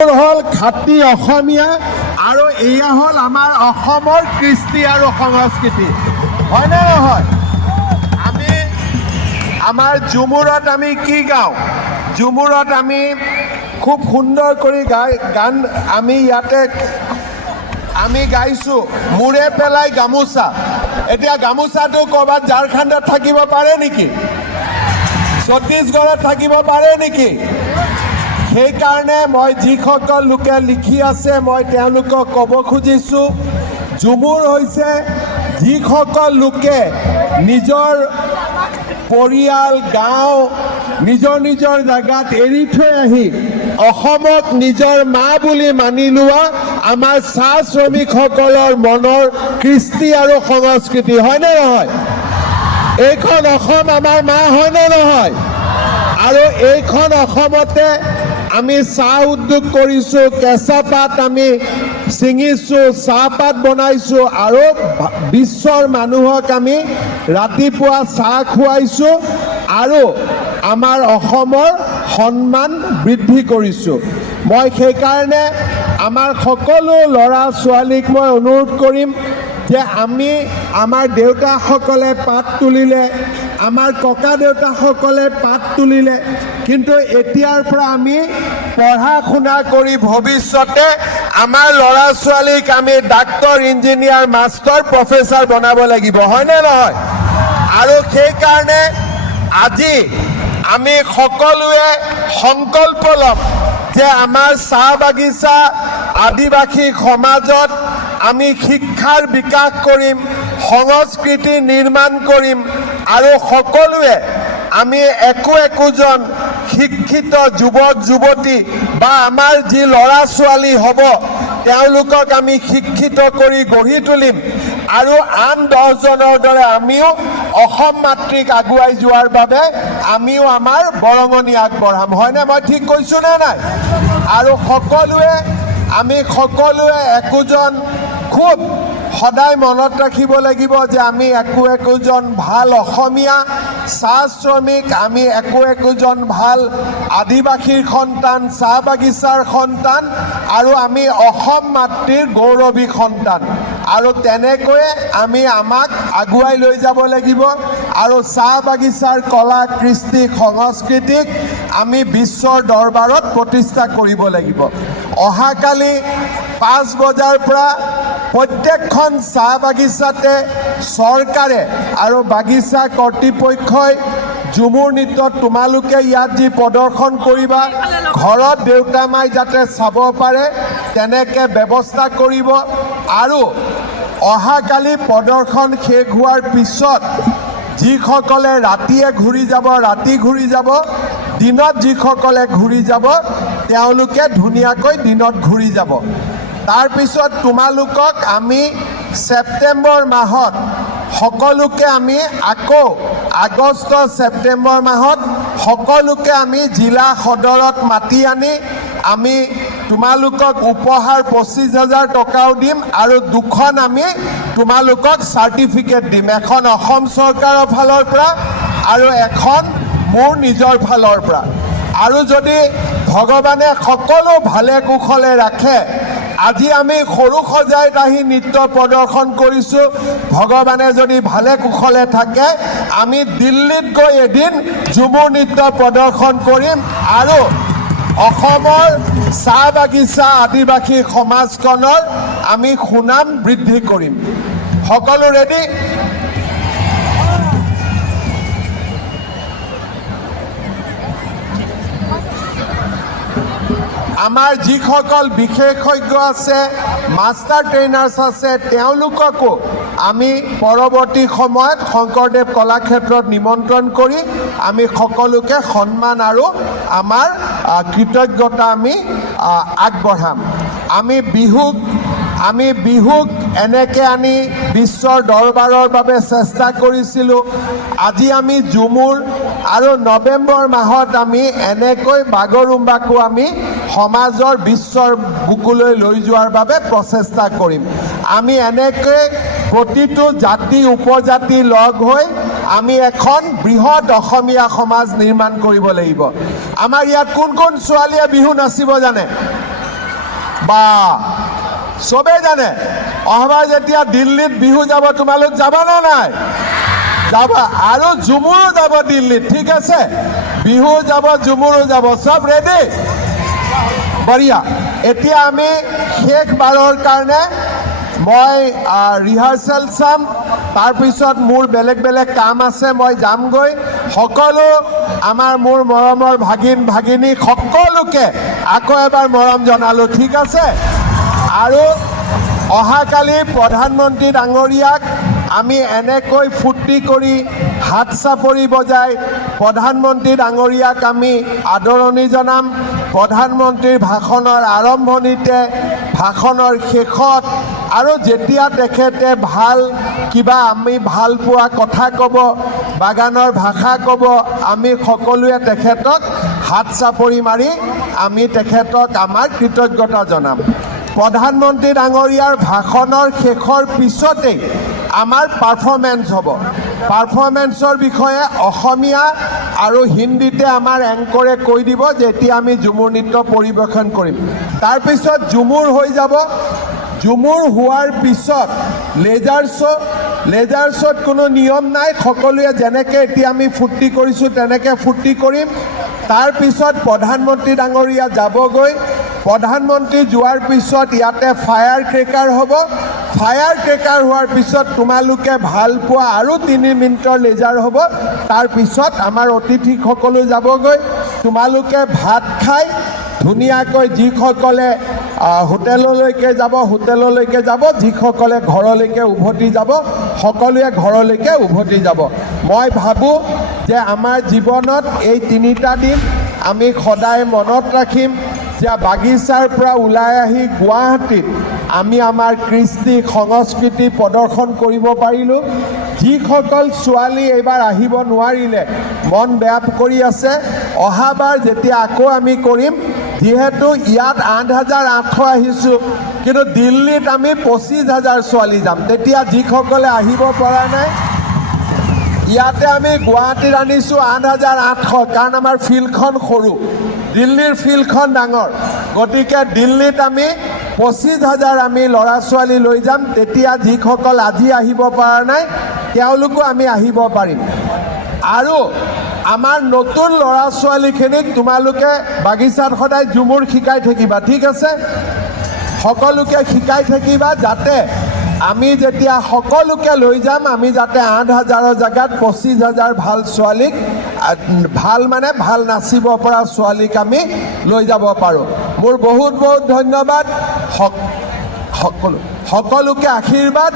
হল খাটি অসমীয়া আৰু এয়া হল আমাৰ অসমৰ কৃষ্টি আৰু সংস্কৃতি হয়নে নহয় আমি আমাৰ ঝুমুৰত আমি কি গাওঁ ঝুমুৰত আমি খুব সুন্দৰ কৰি গান আমি ইয়াতে আমি গাইছো মুৰে পেলাই গামোচা এতিয়া গামোচাটো কৰবাত ঝাৰখণ্ডত থাকিব পাৰে নেকি ছত্তীশগড়ত থাকিব পাৰে নেকি সেইকাৰণে মই যিসকল লোকে লিখি আছে মই তেওঁলোকক ক'ব খুজিছোঁ ঝুমুৰ হৈছে যিসকল লোকে নিজৰ পৰিয়াল গাঁও নিজৰ জাগাত এৰি থৈ আহি অসমক নিজৰ মা বুলি মানি লোৱা আমাৰ চাহ শ্ৰমিকসকলৰ মনৰ কৃষ্টি আৰু সংস্কৃতি হয়নে নহয় এইখন অসম আমাৰ মা হয়নে নহয় আৰু এইখন অসমতে আমি চাহ উদ্যোগ কৰিছোঁ কেঁচা পাত আমি ছিঙিছোঁ চাহপাত বনাইছোঁ আৰু বিশ্বৰ মানুহক আমি ৰাতিপুৱা চাহ খুৱাইছোঁ আৰু আমাৰ অসমৰ সন্মান বৃদ্ধি কৰিছোঁ মই সেইকাৰণে আমাৰ সকলো ল'ৰা ছোৱালীক মই অনুৰোধ কৰিম যে আমি আমাৰ দেউতাসকলে পাত তুলিলে আমাৰ ককা দেউতাসকলে পাত তুলিলে কিন্তু এতিয়াৰ পৰা আমি পঢ়া শুনা কৰি ভৱিষ্যতে আমাৰ ল'ৰা ছোৱালীক আমি ডাক্তৰ ইঞ্জিনিয়াৰ মাষ্টৰ প্ৰফেচাৰ বনাব লাগিব হয়নে নহয় আৰু সেইকাৰণে আজি আমি সকলোৱে সংকল্প ল'ম যে আমাৰ চাহ বাগিচা আদিবাসী সমাজত আমি শিক্ষাৰ বিকাশ কৰিম সংস্কৃতি নিৰ্মাণ কৰিম আৰু সকলোৱে আমি একোজন শিক্ষিত যুৱক যুৱতী বা আমাৰ যি ল'ৰা ছোৱালী হ'ব তেওঁলোকক আমি শিক্ষিত কৰি গঢ়ি তুলিম আৰু আন 10 জনৰ দৰে আমিও অসম মাতৃক আগুৱাই যোৱাৰ বাবে আমিও আমাৰ বৰঙণি আগবঢ়াম হয়নে মই ঠিক কৈছোঁ নে নাই আৰু আমি সকলোৱে একোজন খুব সদায় মনত ৰাখিব লাগিব যে আমি একোজন ভাল অসমীয়া চাহ শ্ৰমিক আমি একোজন ভাল আদিবাসীৰ সন্তান চাহ বাগিচাৰ সন্তান আৰু আমি অসম মাতৃৰ গৌৰৱী সন্তান আৰু তেনেকৈয়ে আমি আমাক আগুৱাই লৈ যাব লাগিব আৰু চাহ বাগিচাৰ কলা কৃষ্টি সংস্কৃতিক আমি বিশ্বৰ দৰবাৰত প্ৰতিষ্ঠা কৰিব লাগিব অহাকালি 5 বজাৰ পৰা প্ৰত্যেকখন চাহ বাগিচাতে চৰকাৰে আৰু বাগিচা কৰ্তৃপক্ষই ঝুমুৰ নৃত্যত তোমালোকে ইয়াত যি প্ৰদৰ্শন কৰিবা ঘৰত দেউতা মাই যাতে চাব পাৰে তেনেকৈ ব্যৱস্থা কৰিব আৰু অহাকালি প্ৰদৰ্শন শেষ হোৱাৰ পিছত যিসকলে ৰাতিয়ে ঘূৰি যাব দিনত যিসকলে ঘূৰি যাব তেওঁলোকে ধুনীয়াকৈ দিনত ঘূৰি যাব তাৰপিছত তোমালোকক আমি ছেপ্টেম্বৰ মাহত সকলোকে আমি আকৌ আগষ্ট ছেপ্টেম্বৰ মাহত সকলোকে আমি জিলা সদৰত মাতি আনি আমি তোমালোকক উপহাৰ 25,000 টকাও দিম আৰু 2খন আমি তোমালোকক চাৰ্টিফিকেট দিম এখন অসম চৰকাৰৰ ফালৰ পৰা আৰু এখন মোৰ নিজৰ ফালৰ পৰা আৰু যদি ভগৱানে সকলো ভালে কুশলে ৰাখে আজি আমি সৰু সজাই আহি নৃত্য প্ৰদৰ্শন কৰিছোঁ ভগৱানে যদি ভালে কুশলে থাকে আমি দিল্লীত গৈ এদিন ঝুমুৰ নৃত্য প্ৰদৰ্শন কৰিম আৰু অসমৰ চাহ বাগিচা আদিবাসী সমাজখনৰ আমি সুনাম বৃদ্ধি কৰিম সকলো ৰেডি আমাৰ যিসকল বিশেষজ্ঞ আছে মাষ্টাৰ ট্ৰেইনাৰ্ছ আছে তেওঁলোককো আমি পৰৱৰ্তী সময়ত শংকৰদেৱ কলাক্ষেত্ৰত নিমন্ত্ৰণ কৰি আমি সকলোকে সন্মান আৰু আমাৰ কৃতজ্ঞতা আমি আগবঢ়াম আমি বিহুক এনেকৈ আনি বিশ্বৰ দৰবাৰৰ বাবে চেষ্টা কৰিছিলোঁ আজি আমি ঝুমুৰ আৰু নৱেম্বৰ মাহত আমি এনেকৈ বাগৰুম্বাকো আমি সমাজৰ বিশ্বৰ বুকুলৈ লৈ যোৱাৰ বাবে প্ৰচেষ্টা কৰিম আমি এনেকৈ প্ৰতিটো জাতি উপজাতি লগ হৈ আমি এখন বৃহৎ অসমীয়া সমাজ নিৰ্মাণ কৰিব লাগিব আমাৰ ইয়াত কোন ছোৱালীয়ে বিহু নাচিব জানে বা চবেই জানে অহাবাৰ যেতিয়া দিল্লীত বিহু যাব তোমালোক যাবা না নাই যাবা আৰু ঝুমুৰো যাব দিল্লীত ঠিক আছে বিহু যাব ঝুমুৰো যাব সব ৰেডি বঢ়িয়া এতিয়া আমি শেষবাৰৰ কাৰণে মই ৰিহাৰ্চেল চাম তাৰপিছত মোৰ বেলেগ বেলেগ কাম আছে মই যামগৈ সকলো আমাৰ মোৰ মৰমৰ ভাগিন ভাগিনী সকলোকে আকৌ এবাৰ মৰম জনালো ঠিক আছে আৰু অহাকালি প্ৰধানমন্ত্ৰী ডাঙৰীয়াক আমি এনেকৈ ফূৰ্তি কৰি হাত চাপৰি বজাই প্ৰধানমন্ত্ৰী ডাঙৰীয়াক আমি আদৰণি জনাম প্ৰধানমন্ত্ৰীৰ ভাষণৰ আৰম্ভণিতে ভাষণৰ শেষত আৰু যেতিয়া তেখেতে ভাল কিবা আমি ভাল পোৱা কথা ক'ব বাগানৰ ভাষা ক'ব আমি সকলোৱে তেখেতক হাত চাপৰি মাৰি আমি তেখেতক আমাৰ কৃতজ্ঞতা জনাম প্ৰধানমন্ত্ৰী ডাঙৰীয়াৰ ভাষণৰ শেষৰ পিছতেই আমাৰ পাৰফৰ্মেন্স হ'ব পাৰফৰ্মেন্সৰ বিষয়ে অসমীয়া আৰু হিন্দীতে আমাৰ এংকৰে কৈ দিব যেতিয়া আমি ঝুমুৰ নৃত্য পৰিৱেশন কৰিম তাৰপিছত ঝুমুৰ হৈ যাব ঝুমুৰ হোৱাৰ পিছত লেজাৰ শ্ব'ত কোনো নিয়ম নাই সকলোৱে যেনেকৈ এতিয়া আমি ফূৰ্তি কৰিছোঁ তেনেকৈ ফূৰ্তি কৰিম তাৰপিছত প্ৰধানমন্ত্ৰী ডাঙৰীয়া যাবগৈ প্ৰধানমন্ত্ৰী যোৱাৰ পিছত ইয়াতে ফায়াৰ ক্ৰেকাৰ হ'ব ফায়াৰ ক্ৰেকাৰ হোৱাৰ পিছত তোমালোকে ভাল পোৱা আৰু 3 মিনিটৰ লেজাৰ হ'ব তাৰপিছত আমাৰ অতিথিসকলো যাবগৈ তোমালোকে ভাত খাই ধুনীয়াকৈ যিসকলে হোটেললৈকে যাব যিসকলে ঘৰলৈকে উভতি যাব সকলোৱে ঘৰলৈকে উভতি যাব মই ভাবোঁ যে আমাৰ জীৱনত এই 3টা দিন আমি সদায় মনত ৰাখিম যে বাগিচাৰ পৰা ওলাই আহি গুৱাহাটীত আমি আমাৰ কৃষ্টি সংস্কৃতি প্ৰদৰ্শন কৰিব পাৰিলোঁ যিসকল ছোৱালী এইবাৰ আহিব নোৱাৰিলে মন বেয়া কৰি আছে অহাবাৰ যেতিয়া আকৌ আমি কৰিম যিহেতু ইয়াত 8,800 আহিছোঁ কিন্তু দিল্লীত আমি 25,000 ছোৱালী যাম তেতিয়া যিসকলে আহিব পৰা নাই ইয়াতে আমি গুৱাহাটীত আনিছোঁ 8,800 কাৰণ আমাৰ ফিল্ডখন সৰু দিল্লীৰ ফিল্ডখন ডাঙৰ গতিকে দিল্লীত আমি 25,000 আমি ল'ৰা ছোৱালী লৈ যাম তেতিয়া যিসকল আজি আহিব পৰা নাই তেওঁলোকো আমি আহিব পাৰিম আৰু আমাৰ নতুন ল'ৰা ছোৱালীখিনিক তোমালোকে বাগিচাত সদায় ঝুমুৰ শিকাই থাকিবা ঠিক আছে সকলোকে শিকাই থাকিবা যাতে আমি যেতিয়া সকলোকে লৈ যাম আমি যাতে 8,000ৰ জেগাত 25,000 ভাল ছোৱালীক ভাল মানে ভাল নাচিব পৰা ছোৱালীক আমি লৈ যাব পাৰোঁ মোৰ বহুত বহুত ধন্যবাদ সকলোকে আশীৰ্বাদ